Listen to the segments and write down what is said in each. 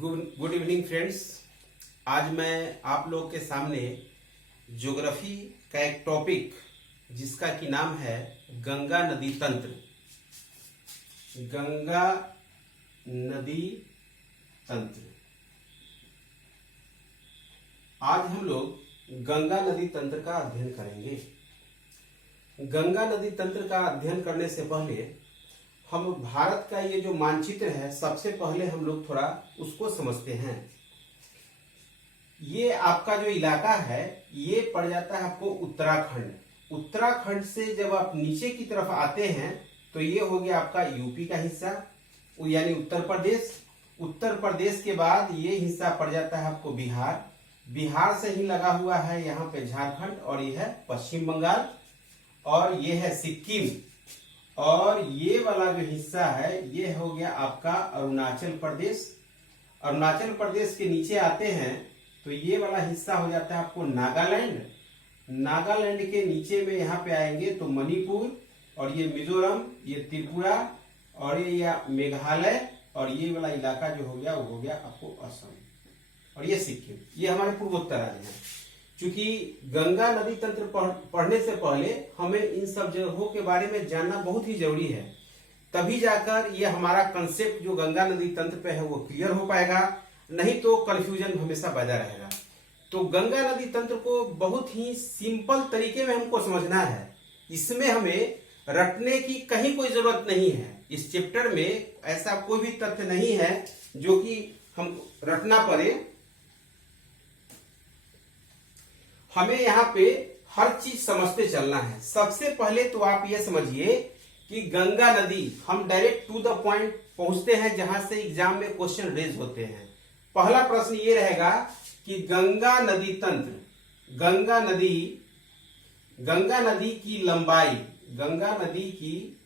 Good evening friends. आज मैं आप लोगों के सामने ज्योग्राफी का एक टॉपिक जिसका कि नाम है गंगा नदी तंत्र। गंगा नदी तंत्र। आज हम लोग गंगा नदी तंत्र का अध्ययन करेंगे। गंगा नदी तंत्र का अध्ययन करने से पहले हम भारत का ये जो मानचित्र है, सबसे पहले हम लोग थोड़ा उसको समझते हैं। ये आपका जो इलाका है ये पड़ जाता है आपको उत्तराखंड। उत्तराखंड से जब आप नीचे की तरफ आते हैं तो ये हो गया आपका यूपी का हिस्सा, यानी उत्तर प्रदेश। उत्तर प्रदेश के बाद ये हिस्सा पड़ जाता है आपको बिहार। बिहार से ही लगा हुआ है यहाँ पे झारखंड, और ये है पश्चिम बंगाल, और ये है सिक्किम, और ये वाला जो हिस्सा है ये हो गया आपका अरुणाचल प्रदेश। अरुणाचल प्रदेश के नीचे आते हैं तो ये वाला हिस्सा हो जाता है आपको नागालैंड। नागालैंड के नीचे में यहाँ पे आएंगे तो मणिपुर, और ये मिजोरम, ये त्रिपुरा, और ये मेघालय, और ये वाला इलाका जो हो गया वो हो गया आपको असम, और ये सिक्किम। ये हमारे पूर्वोत्तर राज्य हैं। क्योंकि गंगा नदी तंत्र पढ़ने से पहले हमें इन सब जगहों के बारे में जानना बहुत ही जरूरी है, तभी जाकर ये हमारा कंसेप्ट जो गंगा नदी तंत्र पे है वो क्लियर हो पाएगा, नहीं तो कंफ्यूजन हमेशा बना रहेगा। तो गंगा नदी तंत्र को बहुत ही सिंपल तरीके में हमको समझना है। इसमें हमें रटने की कहीं कोई जरूरत नहीं है। इस चैप्टर में ऐसा कोई भी तथ्य नहीं है जो कि हम रटना पड़े। हमें यहाँ पे हर चीज समझते चलना है। सबसे पहले तो आप ये समझिए कि गंगा नदी, हम डायरेक्ट टू द पॉइंट पहुंचते हैं जहां से एग्जाम में क्वेश्चन रेज होते हैं। पहला प्रश्न ये रहेगा कि गंगा नदी तंत्र, गंगा नदी की लंबाई, गंगा नदी की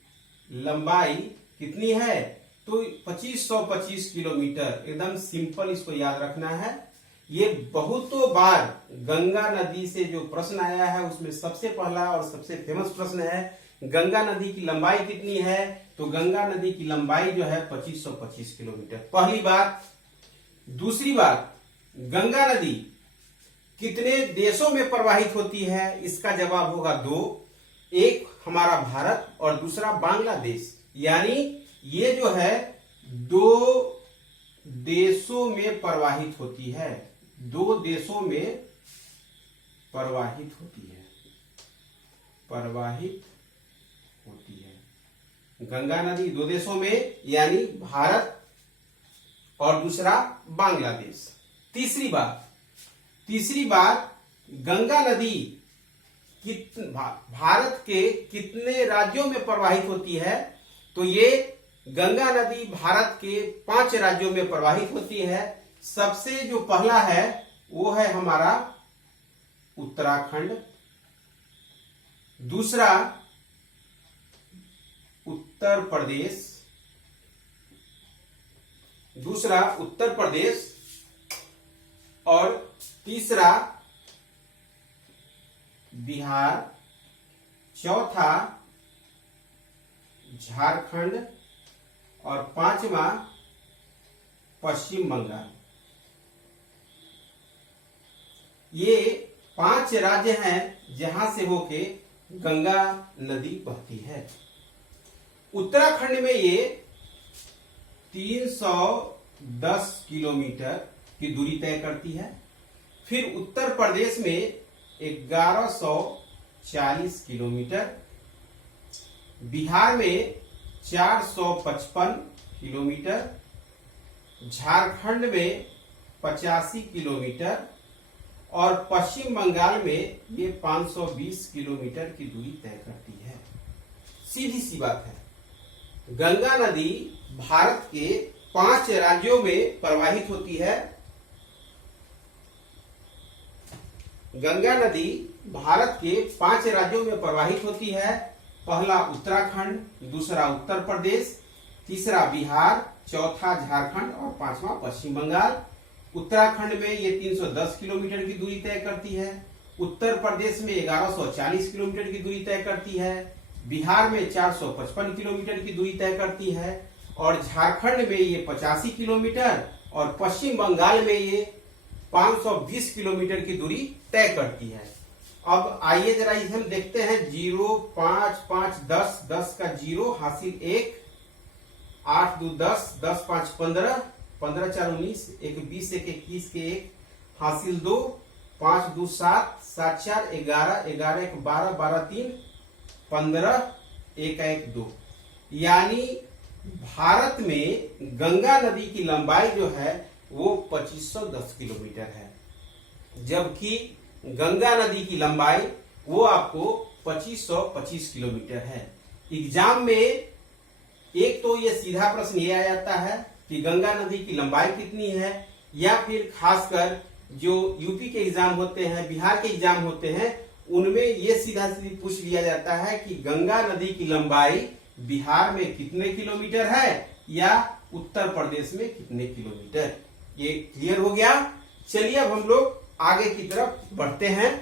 लंबाई कितनी है? तो 2525 किलोमीटर। एकदम सिंपल, इसको याद रखना है। ये बहुतों बार गंगा नदी से जो प्रश्न आया है उसमें सबसे पहला और सबसे फेमस प्रश्न है गंगा नदी की लंबाई कितनी है? तो गंगा नदी की लंबाई जो है 2525 किलोमीटर, पहली बात। दूसरी बात, गंगा नदी कितने देशों में प्रवाहित होती है? इसका जवाब होगा 2। एक हमारा भारत और दूसरा बांग्लादेश। यानी ये जो है 2 देशों में प्रवाहित होती है। 2 देशों में प्रवाहित होती है, गंगा नदी 2 देशों में, यानी भारत और दूसरा बांग्लादेश। तीसरी बात, गंगा नदी भारत के कितने राज्यों में प्रवाहित होती है? तो ये गंगा नदी भारत के 5 राज्यों में प्रवाहित होती है। सबसे जो पहला है वो है हमारा उत्तराखंड, दूसरा उत्तर प्रदेश, और तीसरा बिहार, चौथा झारखंड, और 5वां पश्चिम बंगाल। ये 5 राज्य हैं जहां से होके गंगा नदी बहती है। उत्तराखंड में ये 310 किलोमीटर की दूरी तय करती है। फिर उत्तर प्रदेश में 1140 किलोमीटर, बिहार में 455 किलोमीटर, झारखंड में 85 किलोमीटर, और पश्चिम बंगाल में ये 520 किलोमीटर की दूरी तय करती है। सीधी सी बात है। गंगा नदी भारत के 5 राज्यों में प्रवाहित होती है। गंगा नदी भारत के 5 राज्यों में प्रवाहित होती है। पहला उत्तराखंड, दूसरा उत्तर प्रदेश, तीसरा बिहार, चौथा झारखंड, और 5वां पश्चिम बंगाल। उत्तराखंड में ये 310 किलोमीटर की दूरी तय करती है। उत्तर प्रदेश में 1140 किलोमीटर की दूरी तय करती है। बिहार में 455 किलोमीटर की दूरी तय करती है, और झारखंड में ये 85 किलोमीटर, और पश्चिम बंगाल में ये 520 किलोमीटर की दूरी तय करती है। अब आइए जरा इसे हम देखते हैं। 0, 5, 5, 10, 10 का 0 हासिल 1, 8 2 10, 10 5 15, 15 4 19, 1 20, 1 21 के 1 हासिल 2, 5 2 7, 7 4 11, 11 1 12, 12 3 15, 1 1 2। यानी भारत में गंगा नदी की लंबाई जो है वो 2510 किलोमीटर है, जबकि गंगा नदी की लंबाई वो आपको 2525 किलोमीटर है। एग्जाम में एक तो ये सीधा प्रश्न ये आ जाता है कि गंगा नदी की लंबाई कितनी है, या फिर खासकर जो यूपी के एग्जाम होते हैं, बिहार के एग्जाम होते हैं, उनमें ये सीधा सीधी पूछ लिया जाता है कि गंगा नदी की लंबाई बिहार में कितने किलोमीटर है या उत्तर प्रदेश में कितने किलोमीटर। ये क्लियर हो गया। चलिए अब हम लोग आगे की तरफ बढ़ते हैं।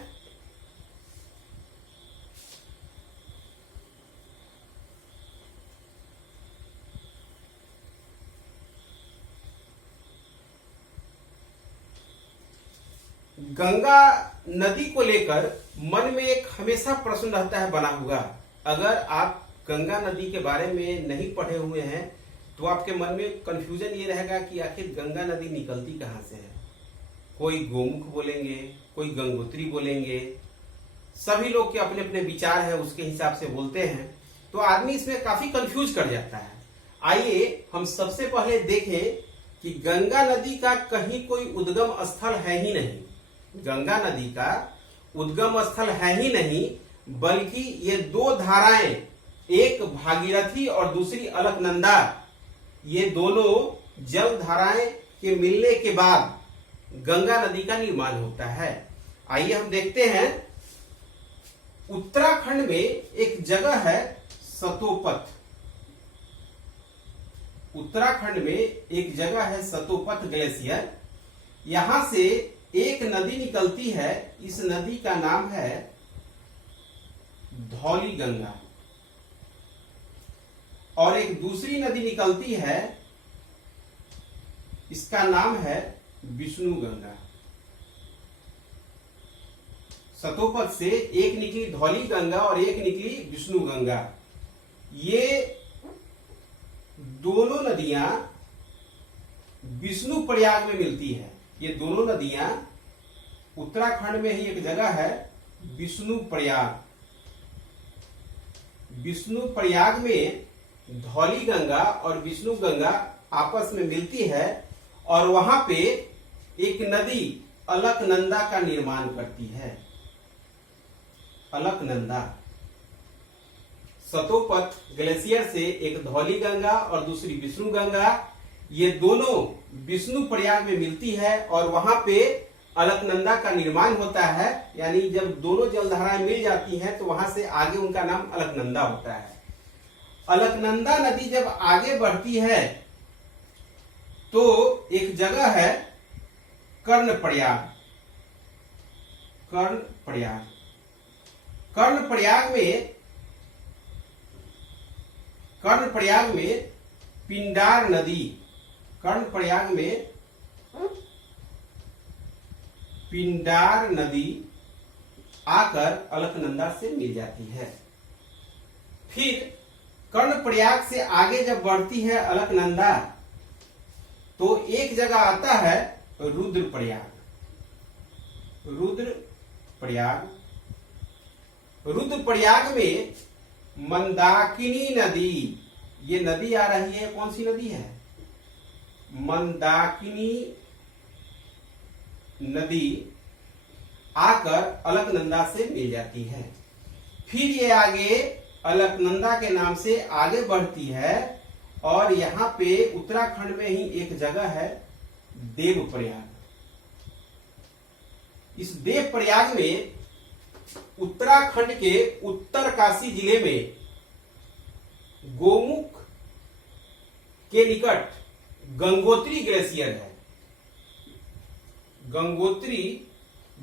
गंगा नदी को लेकर मन में एक हमेशा प्रश्न रहता है बना हुआ। अगर आप गंगा नदी के बारे में नहीं पढ़े हुए हैं तो आपके मन में कंफ्यूजन ये रहेगा कि आखिर गंगा नदी निकलती कहाँ से है। कोई गोमुख बोलेंगे, कोई गंगोत्री बोलेंगे, सभी लोग के अपने अपने विचार है, उसके हिसाब से बोलते हैं, तो आदमी इसमें काफी कंफ्यूज कर जाता है। आइए हम सबसे पहले देखें कि गंगा नदी का कहीं कोई उद्गम स्थल है ही नहीं। गंगा नदी का उद्गम स्थल है ही नहीं, बल्कि ये दो धाराएं, एक भागीरथी और दूसरी अलकनंदा, ये दोनों जल धाराएं के मिलने के बाद गंगा नदी का निर्माण होता है। आइए हम देखते हैं। उत्तराखंड में एक जगह है सतोपथ। उत्तराखंड में एक जगह है सतोपथ ग्लेशियर। यहां से एक नदी निकलती है, इस नदी का नाम है धौली गंगा, और एक दूसरी नदी निकलती है, इसका नाम है विष्णु गंगा। सतोपथ से एक निकली धौली गंगा और एक निकली विष्णु गंगा। ये दोनों नदियां विष्णु प्रयाग में मिलती है। ये दोनों नदियां उत्तराखंड में ही एक जगह है विष्णु प्रयाग। विष्णु प्रयाग में धौली गंगा और विष्णु गंगा आपस में मिलती है और वहां पे एक नदी अलकनंदा का निर्माण करती है। अलकनंदा सतोपथ ग्लेशियर से एक धौली गंगा और दूसरी विष्णु गंगा, ये दोनों विष्णु प्रयाग में मिलती है और वहां पे अलकनंदा का निर्माण होता है। यानी जब दोनों जलधाराएं मिल जाती हैं तो वहां से आगे उनका नाम अलकनंदा होता है। अलकनंदा नदी जब आगे बढ़ती है तो एक जगह है कर्णप्रयाग। कर्णप्रयाग, कर्णप्रयाग में पिंडार नदी, कर्णप्रयाग में पिंडार नदी आकर अलकनंदा से मिल जाती है। फिर कर्णप्रयाग से आगे जब बढ़ती है अलकनंदा तो एक जगह आता है रुद्रप्रयाग। रुद्रप्रयाग, रुद्रप्रयाग में मंदाकिनी नदी, ये नदी आ रही है, कौन सी नदी है? मंदाकिनी नदी आकर अलकनंदा से मिल जाती है। फिर ये आगे अलकनंदा के नाम से आगे बढ़ती है और यहाँ पे उत्तराखंड में ही एक जगह है देवप्रयाग। इस देवप्रयाग में उत्तराखंड के उत्तरकाशी जिले में गोमुख के निकट गंगोत्री ग्लेशियर है। गंगोत्री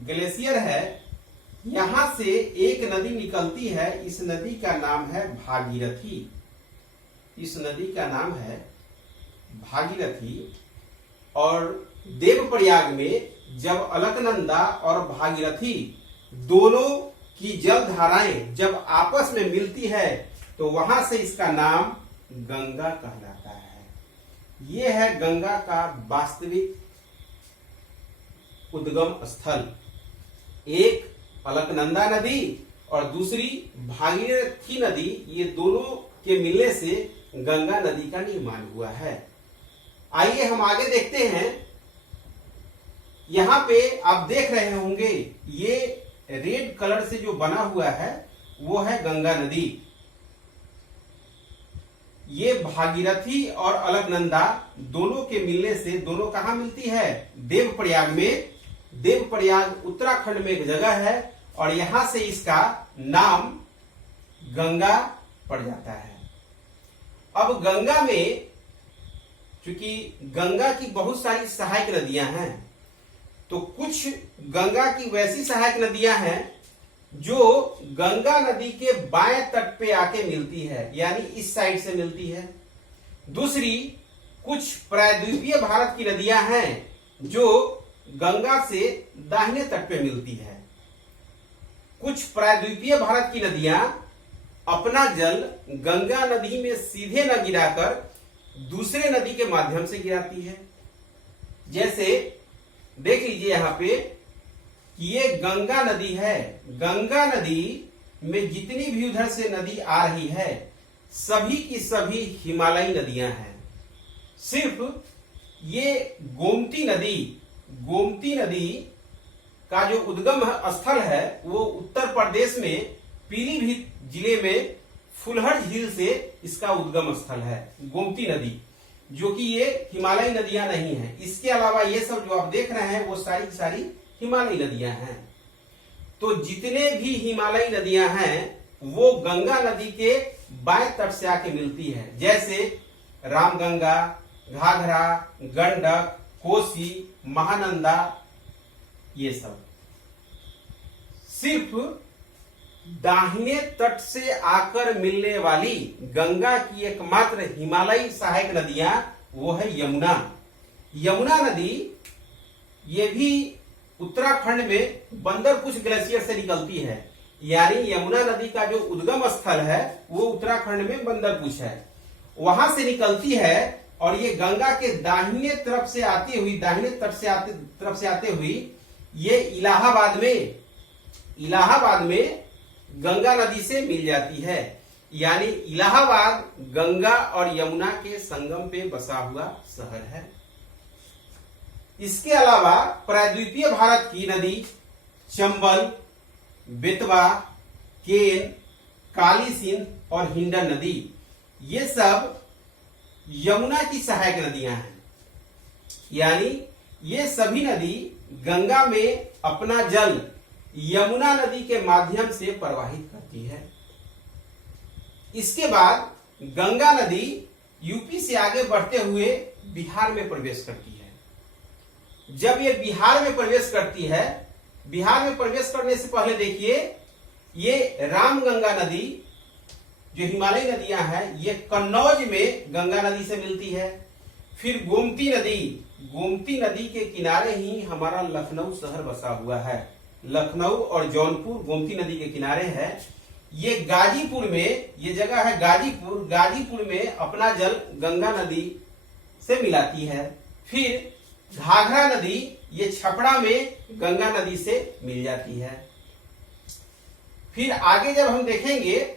ग्लेशियर है, यहां से एक नदी निकलती है, इस नदी का नाम है भागीरथी। इस नदी का नाम है भागीरथी और देवप्रयाग में जब अलकनंदा और भागीरथी दोनों की जल धाराएं जब आपस में मिलती है तो वहां से इसका नाम गंगा कहलाता है। यह है गंगा का वास्तविक उद्गम स्थल। एक अलकनंदा नदी और दूसरी भागीरथी नदी, ये दोनों के मिलने से गंगा नदी का निर्माण हुआ है। आइए हम आगे देखते हैं। यहां पे आप देख रहे होंगे ये रेड कलर से जो बना हुआ है वो है गंगा नदी। ये भागीरथी और अलकनंदा दोनों के मिलने से, दोनों कहां मिलती है? देवप्रयाग में। देवप्रयाग उत्तराखंड में एक जगह है और यहां से इसका नाम गंगा पड़ जाता है। अब गंगा में चूंकि गंगा की बहुत सारी सहायक नदियां हैं, तो कुछ गंगा की वैसी सहायक नदियां हैं जो गंगा नदी के बाएं तट पे आके मिलती है, यानी इस साइड से मिलती है। दूसरी कुछ प्रायद्वीपीय भारत की नदियां हैं जो गंगा से दाहिने तट पे मिलती है। कुछ प्रायद्वीपीय भारत की नदियां अपना जल गंगा नदी में सीधे न गिराकर दूसरे नदी के माध्यम से गिराती है। जैसे देख लीजिए यहां पे कि ये गंगा नदी है। गंगा नदी में जितनी भी उधर से नदी आ रही है सभी की सभी हिमालयी नदियां हैं। सिर्फ ये गोमती नदी का जो उद्गम स्थल है वो उत्तर प्रदेश में पीलीभीत जिले में फुलहर झील से इसका उद्गम स्थल है, गोमती नदी, जो कि ये हिमालयी नदियां नहीं है। इसके अलावा ये सब जो आप देख रहे हैं वो सारी की सारी हिमालयी नदियां हैं। तो जितने भी हिमालयी नदियां हैं वो गंगा नदी के बाएं तट से आके मिलती है। जैसे रामगंगा, घाघरा, गंडक, कोसी, महानंदा, ये सब सिर्फ दाहिने तट से आकर मिलने वाली गंगा की एकमात्र हिमालयी सहायक नदियां वो है यमुना। यमुना नदी ये भी उत्तराखंड में बंदरपुछ ग्लेशियर से निकलती है, यानी यमुना नदी का जो उद्गम स्थल है वो उत्तराखंड में बंदरपुछ है, वहां से निकलती है। और ये गंगा के दाहिने तरफ से आती हुई, दाहिने तरफ से आते हुई ये इलाहाबाद में गंगा नदी से मिल जाती है। यानी इलाहाबाद गंगा और यमुना के संगम पे बसा हुआ शहर है। इसके अलावा प्रायद्वीपीय भारत की नदी चंबल, बेतवा, केन, काली सिंध और हिंडन नदी, ये सब यमुना की सहायक नदियां हैं। यानी ये सभी नदी गंगा में अपना जल यमुना नदी के माध्यम से प्रवाहित करती है। इसके बाद गंगा नदी यूपी से आगे बढ़ते हुए बिहार में प्रवेश करती है। जब ये बिहार में प्रवेश करती है, बिहार में प्रवेश करने से पहले देखिए ये रामगंगा नदी जो हिमालयी नदियां हैं ये कन्नौज में गंगा नदी से मिलती है। फिर गोमती नदी के किनारे ही हमारा लखनऊ शहर बसा हुआ है। लखनऊ और जौनपुर गोमती नदी के किनारे है। ये गाजीपुर में, ये जगह है गाजीपुर में अपना जल गंगा नदी से मिलाती है। फिर घाघरा नदी ये छपरा में गंगा नदी से मिल जाती है। फिर आगे जब हम देखेंगे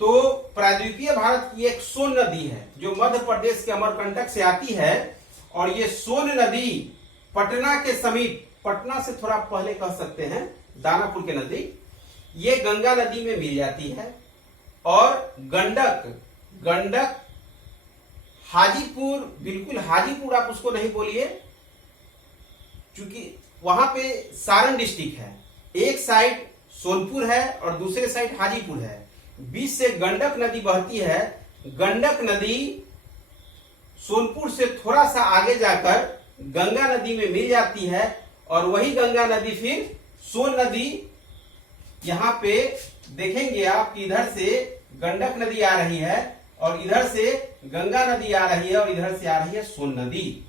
तो प्रायद्वीपीय भारत की एक सोन नदी है जो मध्य प्रदेश के अमरकंटक से आती है। और ये सोन नदी पटना के समीप, पटना से थोड़ा पहले कह सकते हैं, दानापुर के नजदीक ये गंगा नदी में मिल जाती है। और गंडक हाजीपुर, बिल्कुल हाजीपुर आप उसको नहीं बोलिए क्योंकि वहां पे सारण डिस्ट्रिक्ट है। एक साइड सोनपुर है और दूसरे साइड हाजीपुर है। बीच से गंडक नदी बहती है। गंडक नदी सोनपुर से थोड़ा सा आगे जाकर गंगा नदी में मिल जाती है और वही गंगा नदी फिर सोन नदी, यहां पे देखेंगे आप कि इधर से गंडक नदी आ रही है और इधर से गंगा नदी आ रही है और इधर से आ रही है सोन नदी।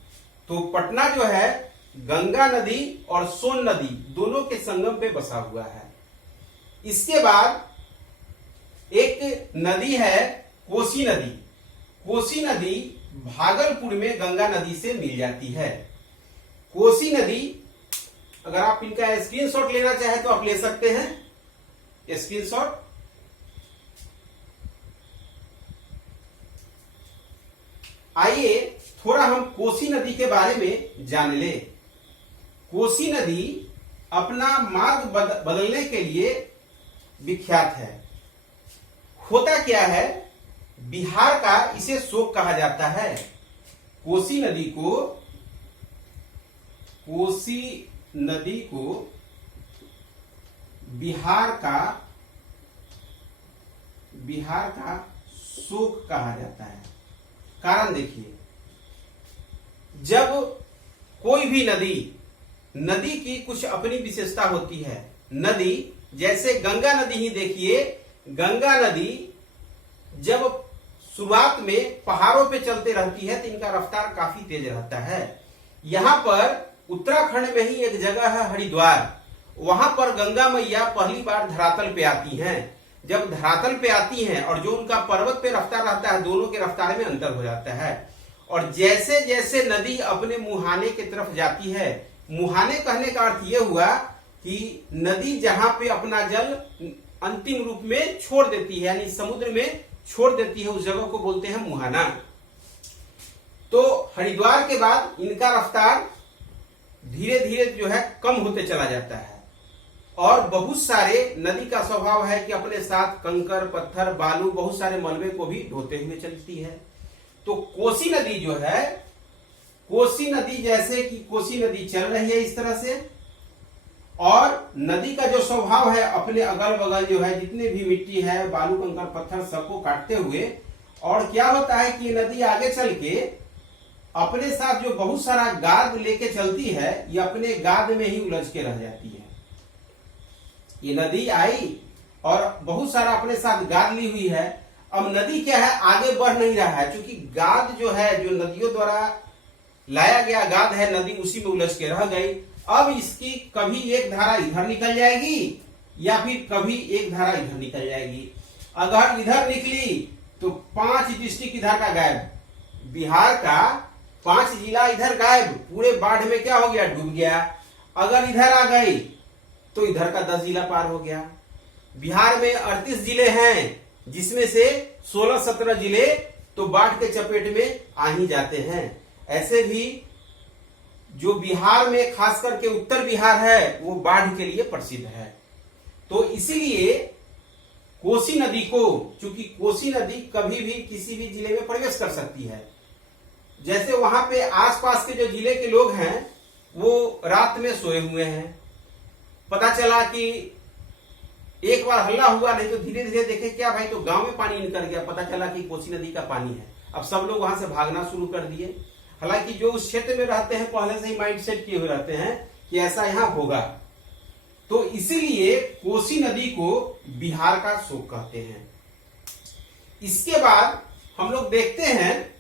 तो पटना जो है गंगा नदी और सोन नदी दोनों के संगम पे बसा हुआ है। इसके बाद एक नदी है कोसी नदी। कोसी नदी भागलपुर में गंगा नदी से मिल जाती है। कोसी नदी, अगर आप इनका स्क्रीनशॉट लेना चाहे तो आप ले सकते हैं स्क्रीनशॉट। आइए थोड़ा हम कोसी नदी के बारे में जान ले। कोसी नदी अपना मार्ग बदलने के लिए विख्यात है। होता क्या है, बिहार का इसे शोक कहा जाता है। कोसी नदी को बिहार का शोक कहा जाता है। कारण देखिए, जब कोई भी नदी की कुछ अपनी विशेषता होती है। नदी जैसे गंगा नदी ही देखिए, गंगा नदी जब शुरुआत में पहाड़ों पे चलते रहती है तो इनका रफ्तार काफी तेज रहता है। यहां पर उत्तराखंड में ही एक जगह है हरिद्वार, वहां पर गंगा मैया पहली बार धरातल पे आती हैं। जब धरातल पे आती हैं और जो उनका पर्वत पे रफ्तार रहता है, दोनों के रफ्तार में अंतर हो जाता है। और जैसे जैसे नदी अपने मुहाने की तरफ जाती है, मुहाने कहने का अर्थ यह हुआ कि नदी जहां पे अपना जल अंतिम रूप में छोड़ देती है, यानी समुद्र में छोड़ देती है, उस जगह को बोलते हैं मुहाना। तो हरिद्वार के बाद इनका रफ्तार धीरे धीरे जो है कम होते चला जाता है। और बहुत सारे नदी का स्वभाव है कि अपने साथ कंकर, पत्थर, बालू, बहुत सारे मलबे को भी ढोते हुए चलती है। तो कोसी नदी जो है, कोसी नदी जैसे कि कोसी नदी चल रही है इस तरह से, और नदी का जो स्वभाव है अपने अगल बगल जो है जितने भी मिट्टी है, बालू, कंकर, पत्थर सबको काटते हुए, और क्या होता है कि ये नदी आगे चल के अपने साथ जो बहुत सारा गाद लेके चलती है, ये अपने गाद में ही उलझ के रह जाती है। ये नदी आई और बहुत सारा अपने साथ गाद ली हुई है। अब नदी क्या है, आगे बढ़ नहीं रहा है, क्योंकि गाद जो है, जो नदियों द्वारा लाया गया गाद है, नदी उसी में उलझ के रह गई। अब इसकी कभी एक धारा इधर निकल जाएगी या फिर कभी एक धारा इधर निकल जाएगी। अगर इधर निकली तो 5 डिस्ट्रिक्ट इधर का गायब, बिहार का 5 जिला इधर गायब, पूरे बाढ़ में क्या हो गया, डूब गया। अगर इधर आ गई तो इधर का 10 जिला पार हो गया। बिहार में 38 जिले हैं, जिसमें से 16-17 जिले तो बाढ़ के चपेट में आ ही जाते हैं। ऐसे भी जो बिहार में खास करके उत्तर बिहार है, वो बाढ़ के लिए प्रसिद्ध है। तो इसीलिए कोसी नदी को, चूंकि कोसी नदी कभी भी किसी भी जिले में प्रवेश कर सकती है। जैसे वहां पे आसपास के जो जिले के लोग हैं वो रात में सोए हुए हैं, पता चला कि एक बार हल्ला हुआ, नहीं तो धीरे धीरे देखे क्या भाई, तो गांव में पानी निकल गया, पता चला कि कोसी नदी का पानी है। अब सब लोग वहां से भागना शुरू कर दिए। हालांकि जो उस क्षेत्र में रहते हैं पहले से ही माइंड सेट किए हुए रहते हैं कि ऐसा यहां होगा। तो इसीलिए कोसी नदी को बिहार का शोक कहते हैं। इसके बाद हम लोग देखते हैं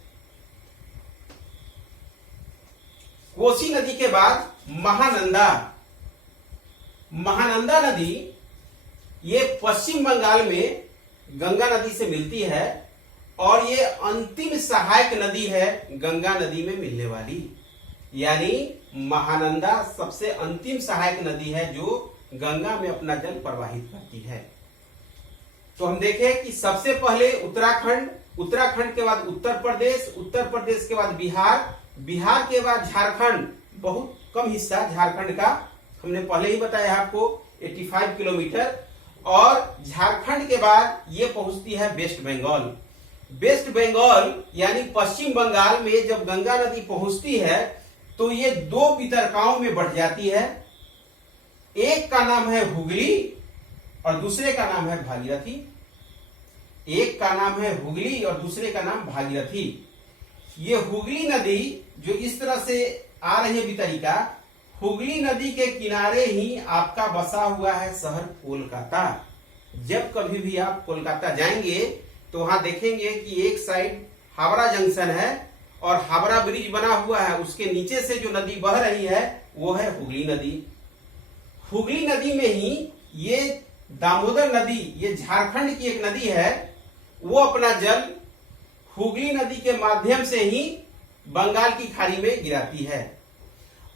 कोसी नदी के बाद महानंदा। महानंदा नदी ये पश्चिम बंगाल में गंगा नदी से मिलती है और ये अंतिम सहायक नदी है गंगा नदी में मिलने वाली। यानी महानंदा सबसे अंतिम सहायक नदी है जो गंगा में अपना जल प्रवाहित करती है। तो हम देखें कि सबसे पहले उत्तराखंड, उत्तराखंड के बाद उत्तर प्रदेश, उत्तर प्रदेश के बाद बिहार, बिहार के बाद झारखंड, बहुत कम हिस्सा झारखंड का, हमने पहले ही बताया आपको 85 किलोमीटर, और झारखंड के बाद ये पहुंचती है वेस्ट बंगाल। वेस्ट बंगाल यानी पश्चिम बंगाल में जब गंगा नदी पहुंचती है तो ये 2 वितरकाओं में बढ़ जाती है। एक का नाम है हुगली और दूसरे का नाम है भागीरथी। एक का नाम है हुगली और दूसरे का नाम भागीरथी। ये हुगली नदी जो इस तरह से आ रही है वितरिका, हुगली नदी के किनारे ही आपका बसा हुआ है शहर कोलकाता। जब कभी भी आप कोलकाता जाएंगे तो वहां देखेंगे कि एक साइड हावड़ा जंक्शन है और हावड़ा ब्रिज बना हुआ है, उसके नीचे से जो नदी बह रही है वो है हुगली नदी। हुगली नदी में ही ये दामोदर नदी, ये झारखंड की एक नदी है, वो अपना जल हुगली नदी के माध्यम से ही बंगाल की खाड़ी में गिराती है।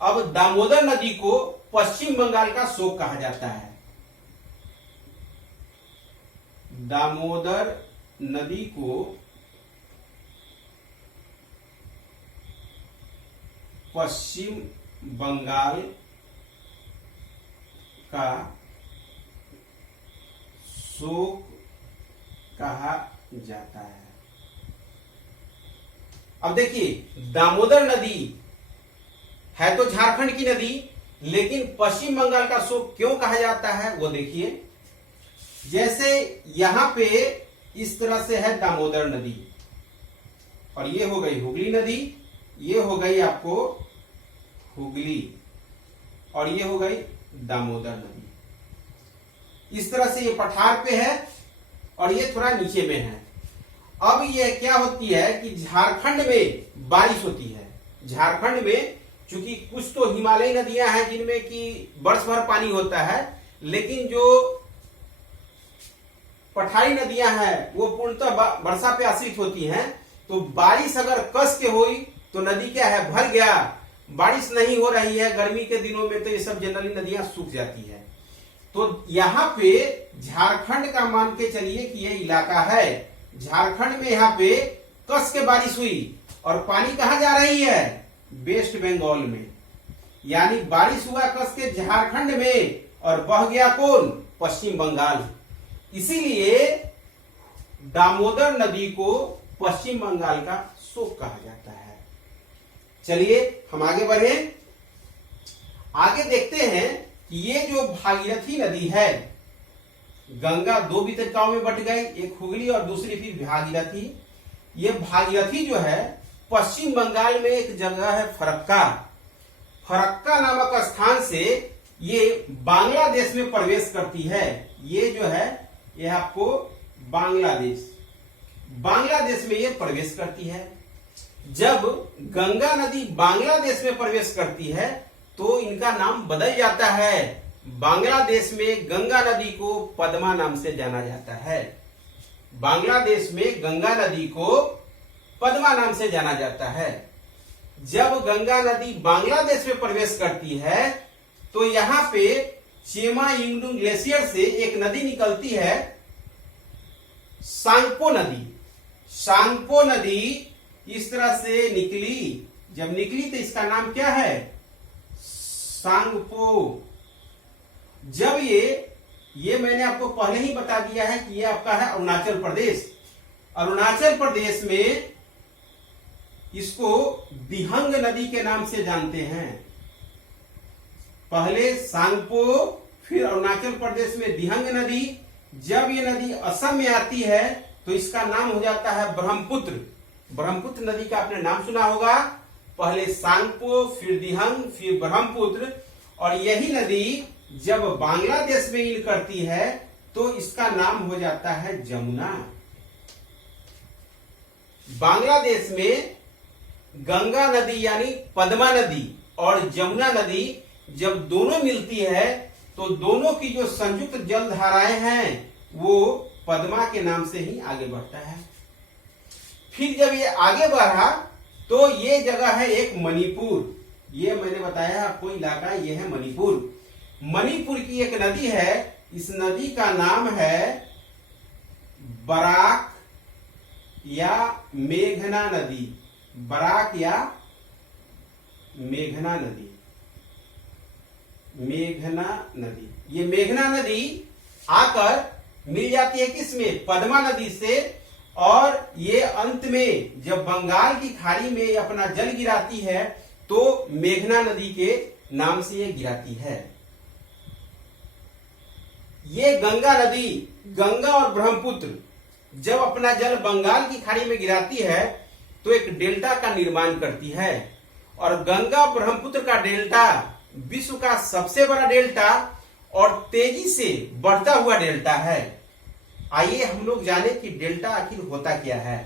अब दामोदर नदी को पश्चिम बंगाल का शोक कहा जाता है। दामोदर नदी को पश्चिम बंगाल का शोक कहा जाता है। अब देखिए, दामोदर नदी है तो झारखंड की नदी, लेकिन पश्चिम बंगाल का शोक क्यों कहा जाता है वो देखिए। जैसे यहां पे इस तरह से है दामोदर नदी, और ये हो गई हुगली नदी, ये हो गई आपको हुगली, और ये हो गई दामोदर नदी। इस तरह से ये पठार पे है और ये थोड़ा नीचे में है। अब ये क्या होती है कि झारखंड में बारिश होती है। झारखंड में चूंकि कुछ तो हिमालयी नदियां हैं जिनमें कि वर्ष भर पानी होता है, लेकिन जो पठारी नदियां हैं वो पूर्णतः वर्षा पे आश्रित होती हैं। तो बारिश अगर कस के हुई तो नदी क्या है, भर गया। बारिश नहीं हो रही है गर्मी के दिनों में तो ये सब जनरली नदियां सूख जाती है। तो यहाँ पे झारखंड का मान के चलिए कि ये इलाका है, झारखंड में यहाँ पे कस के बारिश हुई और पानी कहाँ जा रही है, वेस्ट बंगाल में। यानी बारिश हुआ कस के झारखंड में और बह गया कौन, पश्चिम बंगाल। इसीलिए दामोदर नदी को पश्चिम बंगाल का शोक कहा जाता है। चलिए हम आगे बढ़े। आगे देखते हैं कि ये जो भागीरथी नदी है, गंगा दो वितरकाओं में बट गई, एक हुगली और दूसरी फिर भागीरथी। ये भागीरथी जो है पश्चिम बंगाल में एक जगह है फरक्का। फरक्का नामक स्थान से ये बांग्लादेश में प्रवेश करती है। ये जो है ये आपको बांग्लादेश में ये प्रवेश करती है। जब गंगा नदी बांग्लादेश में प्रवेश करती है तो इनका नाम बदल जाता है। बांग्लादेश में गंगा नदी को पद्मा नाम से जाना जाता है। बांग्लादेश में गंगा नदी को पद्मा नाम से जाना जाता है। जब गंगा नदी बांग्लादेश में प्रवेश करती है तो यहाँ पे चेमा यिंगडुंग ग्लेशियर से एक नदी निकलती है, सांगपो नदी। सांगपो नदी इस तरह से निकली, जब निकली तो इसका नाम क्या है, सांगपो। जब ये मैंने आपको पहले ही बता दिया है कि ये आपका है अरुणाचल प्रदेश। अरुणाचल प्रदेश में इसको दिहंग नदी के नाम से जानते हैं। पहले सांगपो, फिर अरुणाचल प्रदेश में दिहंग नदी। जब ये नदी असम में आती है तो इसका नाम हो जाता है ब्रह्मपुत्र। ब्रह्मपुत्र नदी का आपने नाम सुना होगा। पहले सांगपो, फिर दिहंग, फिर ब्रह्मपुत्र। और यही नदी जब बांग्लादेश में इन करती है तो इसका नाम हो जाता है जमुना। बांग्लादेश में गंगा नदी यानी पद्मा नदी और जमुना नदी जब दोनों मिलती है तो दोनों की जो संयुक्त जल धाराएं हैं वो पद्मा के नाम से ही आगे बढ़ता है। फिर जब ये आगे बढ़ा तो ये जगह है एक मणिपुर। ये मैंने बताया आपको इलाका, ये है मणिपुर। मणिपुर की एक नदी है, इस नदी का नाम है बराक या मेघना नदी। बराक या मेघना नदी। मेघना नदी, ये मेघना नदी आकर मिल जाती है किसमें, पद्मा नदी से। और ये अंत में जब बंगाल की खाड़ी में अपना जल गिराती है तो मेघना नदी के नाम से ये गिराती है। ये गंगा नदी, गंगा और ब्रह्मपुत्र जब अपना जल बंगाल की खाड़ी में गिराती है तो एक डेल्टा का निर्माण करती है। और गंगा ब्रह्मपुत्र का डेल्टा विश्व का सबसे बड़ा डेल्टा और तेजी से बढ़ता हुआ डेल्टा है। आइए हम लोग जाने कि डेल्टा आखिर होता क्या है।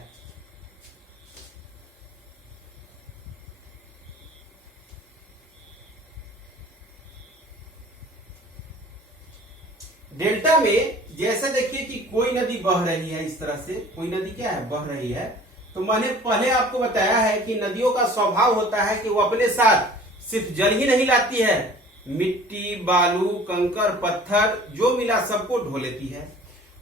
डेल्टा में जैसे देखिए कि कोई नदी बह रही है, इस तरह से कोई नदी क्या है, बह रही है। तो मैंने पहले आपको बताया है कि नदियों का स्वभाव होता है कि वो अपने साथ सिर्फ जल ही नहीं लाती है, मिट्टी, बालू, कंकर, पत्थर जो मिला सबको ढो लेती है।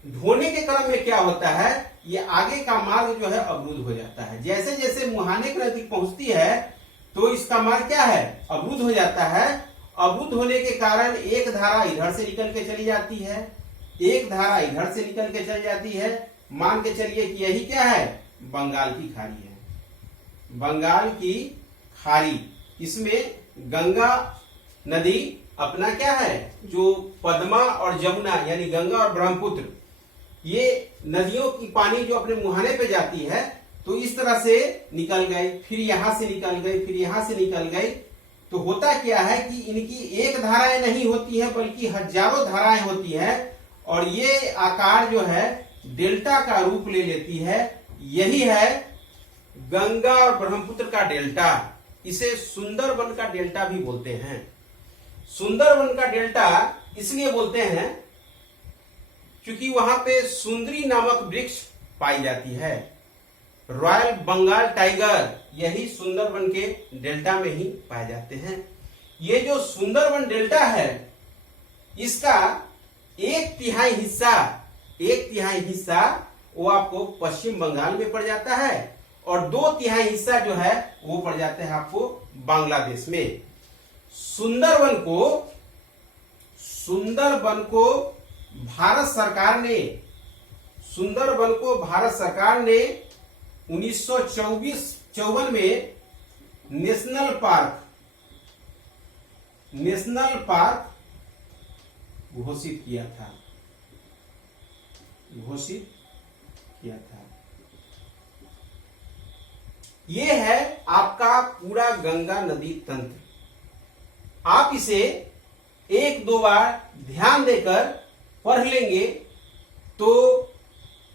ढोने के क्रम में क्या होता है, ये आगे का मार्ग जो है अवरुद्ध हो जाता है। जैसे जैसे मुहाने के नजदीक पहुंचती है तो इसका मार्ग क्या है, अवरुद्ध हो जाता है। अवरुद्ध होने के कारण एक धारा इधर से निकल के चली जाती है, एक धारा इधर से निकल के चली जाती है। मान के चलिए कि यही क्या है, बंगाल की खाड़ी है, बंगाल की खाड़ी। इसमें गंगा नदी अपना क्या है, जो पद्मा और जमुना यानी गंगा और ब्रह्मपुत्र, ये नदियों की पानी जो अपने मुहाने पे जाती है तो इस तरह से निकल गई, फिर यहां से निकल गई, फिर यहां से निकल गई। तो होता क्या है कि इनकी एक धाराएं नहीं होती है बल्कि हजारों धाराएं होती है और ये आकार जो है डेल्टा का रूप ले लेती है। यही है गंगा और ब्रह्मपुत्र का डेल्टा। इसे सुंदरबन का डेल्टा भी बोलते हैं। सुंदरबन का डेल्टा इसलिए बोलते हैं क्योंकि वहां पे सुंदरी नामक वृक्ष पाई जाती है। रॉयल बंगाल टाइगर यही सुंदरबन के डेल्टा में ही पाए जाते हैं। ये जो सुंदरबन डेल्टा है इसका एक तिहाई हिस्सा वो आपको पश्चिम बंगाल में पड़ जाता है और 2/3 हिस्सा जो है वो पड़ जाता है आपको बांग्लादेश में। सुंदरबन को भारत सरकार ने 1954 में नेशनल पार्क घोषित किया था। ये है आपका पूरा गंगा नदी तंत्र। आप इसे 1-2 बार ध्यान देकर पढ़ लेंगे तो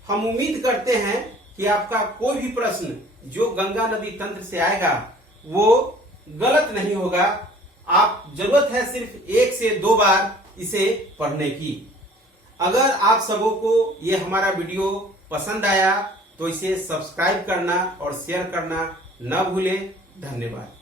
हम उम्मीद करते हैं कि आपका कोई भी प्रश्न जो गंगा नदी तंत्र से आएगा वो गलत नहीं होगा। आप जरूरत है सिर्फ 1 से 2 बार इसे पढ़ने की। अगर आप सबों को ये हमारा वीडियो पसंद आया तो इसे सब्सक्राइब करना और शेयर करना न भूलें। धन्यवाद।